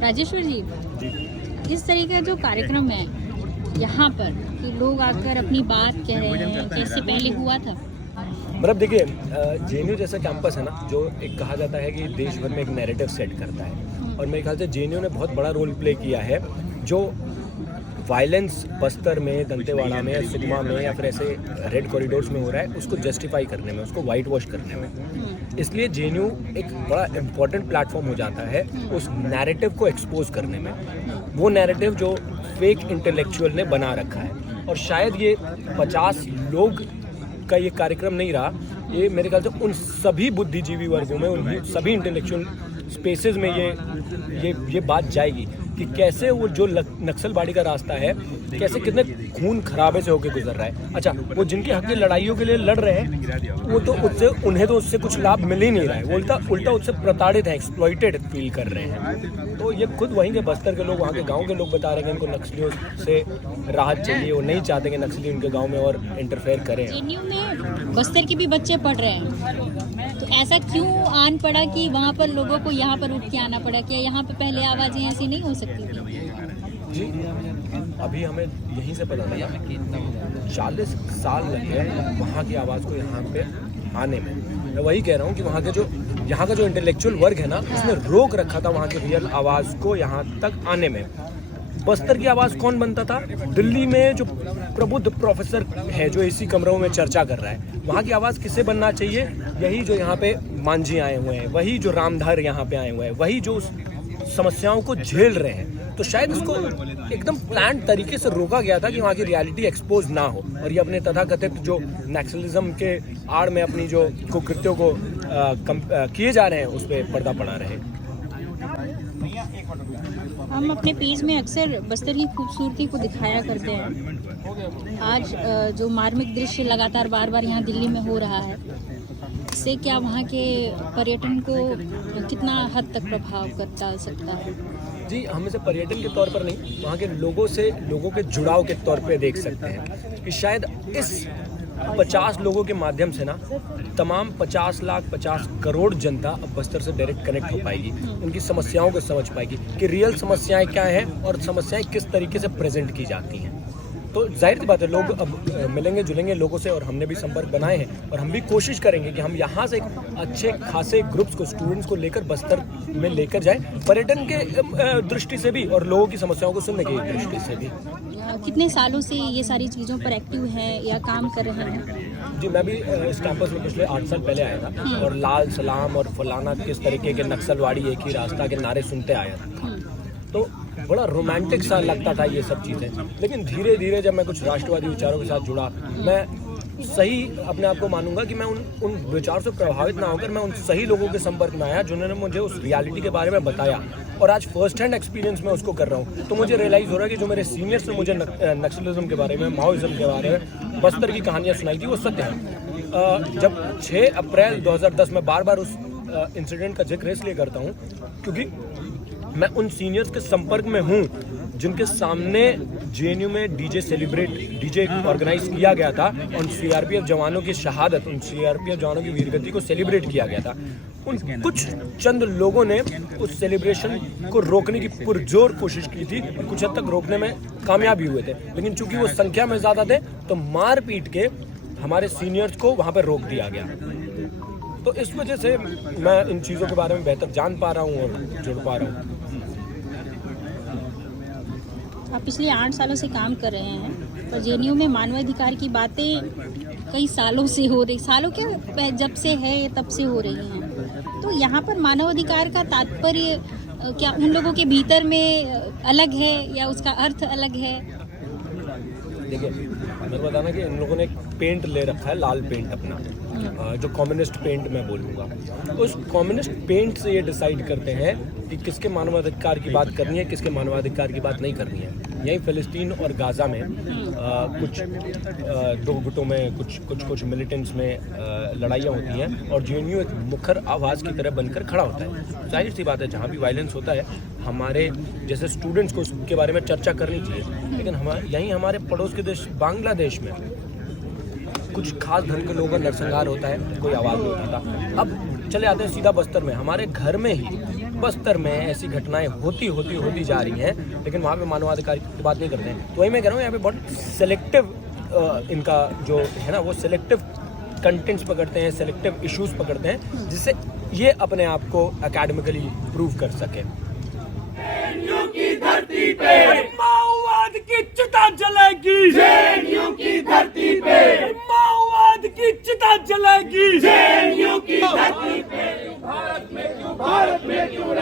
राजेश्वर जी, इस तरीके का जो कार्यक्रम है यहाँ पर कि लोग आकर अपनी बात कह रहे हैं, जैसे पहले हुआ था। मतलब देखिए, जेएनयू जैसा कैंपस है ना, जो एक कहा जाता है कि देश भर में एक नैरेटिव सेट करता है, और मेरे ख्याल से जेएनयू ने बहुत बड़ा रोल प्ले किया है जो वायलेंस बस्तर में, दंतेवाड़ा में, सुकमा में या फिर ऐसे रेड कॉरिडोर्स में हो रहा है, उसको जस्टिफाई करने में, उसको वाइट वॉश करने में। इसलिए जेएनयू एक बड़ा इम्पॉर्टेंट प्लेटफॉर्म हो जाता है उस नैरेटिव को एक्सपोज करने में, वो नैरेटिव जो फेक इंटेलेक्चुअल ने बना रखा है। और शायद ये 50 लोग का ये कार्यक्रम नहीं रहा, ये मेरे ख्याल से उन सभी बुद्धिजीवी वर्गों में, उन सभी इंटेलेक्चुअल स्पेसेस में ये बात जाएगी कि कैसे वो जो नक्सलवाड़ी का रास्ता है, कैसे कितने खून खराबे से होकर गुजर रहा है। अच्छा, वो जिनके हक की लड़ाइयों के लिए लड़ रहे हैं, वो तो उन्हें तो उससे कुछ लाभ मिल ही नहीं रहा है, उल्टा उससे प्रताड़ित है, एक्सप्लॉइटेड फील कर रहे हैं। तो ये खुद वहीं के बस्तर के लोग, वहाँ के गाँव के लोग बता रहे हैं कि इनको नक्सलियों से राहत चाहिए, वो नहीं चाहते कि नक्सली उनके गाँव में और इंटरफेयर करें। जेएनयू में बस्तर के भी बच्चे पढ़ रहे हैं, तो ऐसा क्यों आन पड़ा कि वहाँ पर लोगों को यहाँ पर उठ के आना पड़ा? क्या यहाँ पर पहले आवाज़ें ऐसी नहीं हो सकती थी? जी, अभी हमें यहीं से पता चला कि 40 साल लगे वहाँ की आवाज़ को यहाँ पे आने में। मैं वही कह रहा हूँ कि वहाँ के जो यहाँ का जो इंटेलेक्चुअल वर्ग है ना, उसने रोक रखा था वहाँ की रियल आवाज़ को यहाँ तक आने में। बस्तर की आवाज़ कौन बनता था? दिल्ली में जो प्रबुद्ध प्रोफेसर है, जो एसी कमरों में चर्चा कर रहा है, वहाँ की आवाज़ किसे बनना चाहिए? यही जो यहाँ पे मांझी आए हुए हैं, वही जो रामधार यहाँ पे आए हुए हैं, वही जो समस्याओं को झेल रहे हैं। तो शायद इसको एकदम प्लान तरीके से रोका गया था कि वहाँ की रियलिटी एक्सपोज ना हो, और ये अपने तथाकथित जो नक्सलिज्म के आड़ में अपनी जो कुकृत्यों को किए जा रहे हैं, उस पर पर्दा पड़ा रहे। हम अपने पेज में अक्सर बस्तर की खूबसूरती को दिखाया करते हैं। आज जो मार्मिक दृश्य लगातार बार यहाँ दिल्ली में हो रहा है, इससे क्या वहाँ के पर्यटन को कितना हद तक प्रभाव डाल सकता है? जी, हम इसे पर्यटन के तौर पर नहीं, वहाँ के लोगों के जुड़ाव के तौर पे देख सकते हैं कि शायद इस 50 लोगों के माध्यम से ना तमाम 50 लाख 50 करोड़ जनता अब बस्तर से डायरेक्ट कनेक्ट हो पाएगी, उनकी समस्याओं को समझ पाएगी कि रियल समस्याएं क्या हैं और समस्याएं किस तरीके से प्रेजेंट की जाती हैं। तो जाहिर सी बात है, लोग अब मिलेंगे जुलेंगे लोगों से, और हमने भी संपर्क बनाए हैं, और हम भी कोशिश करेंगे कि हम यहाँ से अच्छे खासे ग्रुप्स को, स्टूडेंट्स को लेकर बस्तर में लेकर जाएं, पर्यटन के दृष्टि से भी और लोगों की समस्याओं को सुनने की दृष्टि से भी। कितने सालों से ये सारी चीज़ों पर एक्टिव हैं या काम कर रहे हैं? जी, मैं भी इस कैंपस में पिछले 8 साल पहले आया था, और लाल सलाम और फलाना किस तरीके के नक्सलवाड़ी, एक ही रास्ता के नारे सुनते आया था। तो बड़ा रोमांटिक सा लगता था ये सब चीज़ें, लेकिन धीरे धीरे जब मैं कुछ राष्ट्रवादी विचारों के साथ जुड़ा, मैं सही अपने आप को मानूंगा कि मैं उन विचारों से प्रभावित ना होकर मैं उन सही लोगों के संपर्क में आया जिन्होंने मुझे उस रियलिटी के बारे में बताया, और आज फर्स्ट हैंड एक्सपीरियंस में उसको कर रहा हूँ। तो मुझे रियलाइज़ हो रहा है कि जो मेरे सीनियर्स ने मुझे नक्सलिज्म के बारे में, माओइज्म के बारे में, बस्तर की कहानियाँ सुनाई थी, वो सत्य है। जब 6 अप्रैल 2010 में बार उस इंसिडेंट का जिक्र इसलिए करता हूँ क्योंकि मैं उन सीनियर्स के संपर्क में हूँ जिनके सामने जेएनयू में डीजे ऑर्गेनाइज किया गया था, उन सीआरपीएफ जवानों की शहादत, उन सीआरपीएफ जवानों की वीरगति को सेलिब्रेट किया गया था। उन कुछ चंद लोगों ने उस सेलिब्रेशन को रोकने की पुरजोर कोशिश की थी, और कुछ हद तक रोकने में कामयाब भी हुए थे, लेकिन चूंकि वो संख्या में ज़्यादा थे तो मार पीट के हमारे सीनियर्स को वहाँ पर रोक दिया गया। तो इस वजह से मैं इन चीज़ों के बारे में बेहतर जान पा रहा हूँ और जुड़ पा रहा हूँ। आप पिछले 8 सालों से काम कर रहे हैं, पर जेएनयू में मानवाधिकार की बातें कई सालों से हो रही, सालों क्या जब से है तब से हो रही हैं। तो यहाँ पर मानवाधिकार का तात्पर्य क्या उन लोगों के भीतर में अलग है या उसका अर्थ अलग है? देखिए, मेरे को बताना कि इन लोगों ने एक पेंट ले रखा है, लाल पेंट अपना, जो कम्युनिस्ट पेंट मैं बोलूँगा। उस कम्युनिस्ट पेंट से ये डिसाइड करते हैं कि किसके मानवाधिकार की बात करनी है, किसके मानवाधिकार की बात नहीं करनी है। यहीं फ़िलिस्तीन और गाज़ा में कुछ दो गुटों में कुछ मिलिटेंट्स में लड़ाइयाँ होती हैं, और जेएनयू एक मुखर आवाज़ की तरह बनकर खड़ा होता है। जाहिर सी बात है, जहाँ भी वायलेंस होता है, हमारे जैसे स्टूडेंट्स को उसके बारे में चर्चा करनी चाहिए, लेकिन यहीं हमारे पड़ोस के देश बांग्लादेश में कुछ खास धर्म के लोगों का नरसंहार होता है, कोई आवाज़ नहीं उठाता। अब चले आते हैं सीधा बस्तर में, हमारे घर में ही बस्तर में ऐसी घटनाएं होती जा रही हैं, लेकिन वहाँ पे मानवाधिकार की बात नहीं करते हैं। तो वही मैं कह रहा हूँ, यहाँ पे बहुत सिलेक्टिव इनका जो है ना, वो सिलेक्टिव कंटेंट्स पकड़ते हैं, सिलेक्टिव इश्यूज पकड़ते हैं, जिससे ये अपने आप को एकेडमिकली प्रूव कर सके। की धरती पे माओवाद की चिता जलेगी, जेएनयू की धरती पे माओवाद की चिता जलेगी, जेएनयू की धरती पे। भारत में क्यों